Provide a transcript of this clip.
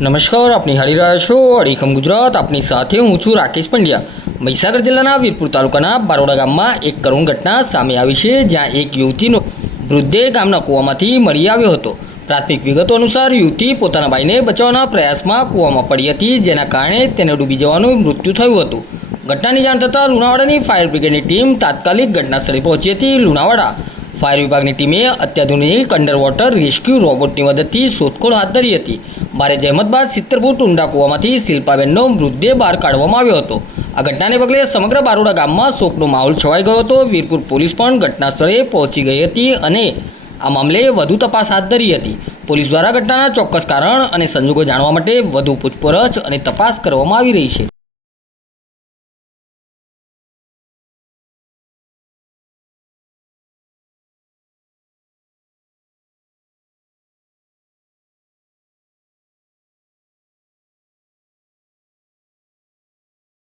નમસ્કાર, આપની હાલી રહ્યા છો, અડીખમ ગુજરાત. આપની સાથે હું છું રાકેશ પંડ્યા. મહીસાગર જિલ્લાના વીરપુર તાલુકાના બારોડા ગામમાં એક કરુણ ઘટના સામે આવી છે, જ્યાં એક યુવતીનો મૃતદેહ ગામના કૂવામાંથી મળી આવ્યો હતો. પ્રાથમિક વિગતો અનુસાર, યુવતી પોતાના ભાઈને બચાવવાના પ્રયાસમાં કૂવામાં પડી હતી, જેના કારણે તેને ડૂબી જવાનું મૃત્યુ થયું હતું. ઘટનાની જાણ થતાં લુણાવાડાની ફાયર બ્રિગેડની ટીમ તાત્કાલિક ઘટના સ્થળે પહોંચી હતી લુણાવાડા. ફાયર વિભાગની ટીમે અત્યાધુનિક અંડર વોટર રેસ્ક્યુ રોબોટની મદદથી શોધખોળ હાથ ધરી હતી. ભારે જહેમત બાદ સિત્તેર ફૂટ ઊંડા કૂવામાંથી શિલ્પાબેનનો મૃતદેહ બહાર કાઢવામાં આવ્યો હતો. આ ઘટનાને પગલે સમગ્ર બારોડા ગામમાં શોકનો માહોલ છવાઈ ગયો હતો. વીરપુર પોલીસ પણ ઘટના સ્થળે પહોંચી ગઈ હતી અને આ મામલે વધુ તપાસ હાથ ધરી હતી. પોલીસ દ્વારા ઘટનાના ચોક્કસ કારણ અને સંજોગો જાણવા માટે વધુ પૂછપરછ અને તપાસ કરવામાં આવી રહી છે.